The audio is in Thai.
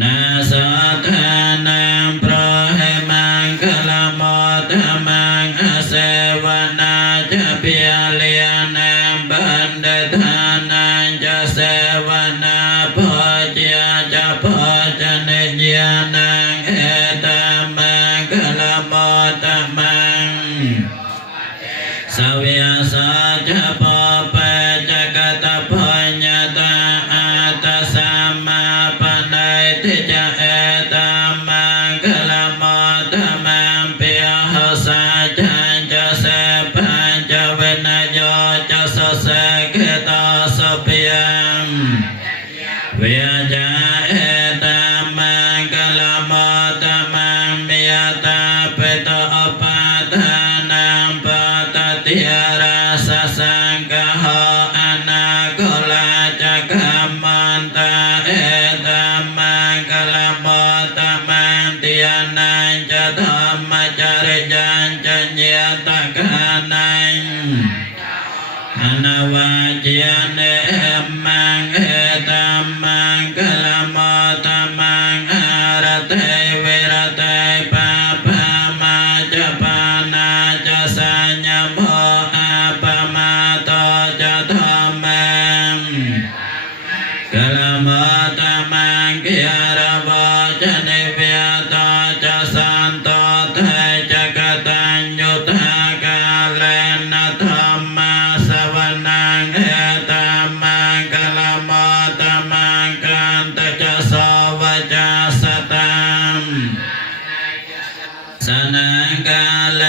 นาสะทานังโปรเหมังคลโมตมังอาเสวนาจะเปียเลียนังบันเดทานังจะเสวนาโพเจียจะโพจเนญญานังเอตัมมังคลโมตมังสเวียสาจะปเปจะกตปัญญาตาอัตตสัมมาปนัยติจะเอตัมมังคลโมตมังเปียหสัจจันจะเสปัญจะเวนโยจะสเสกตาสเปียงเวียจะเอตัมมังคลโมตมังเมียตาเปโตปาทานังปตติราสสังกหะอนาโคลาจักขัมมันตาเอตัมมังคลโมตมังติยานังจะธรรมจริยัญจะเยตกานังอนาวาเจียเนมังเอตัมมังคลโมตมังอารเตเวรเตปะปะมาจะปานาจะสัญญโมอาปมาโตจะธรรมังคลโมตมังกิยารวะจะเนเวตาจะสันโตเทจะกตัญญูตากาเลนะธรรมาสวนังเอตัมมังคลโมตมังกันตจะสวจาสตังสนังกาเล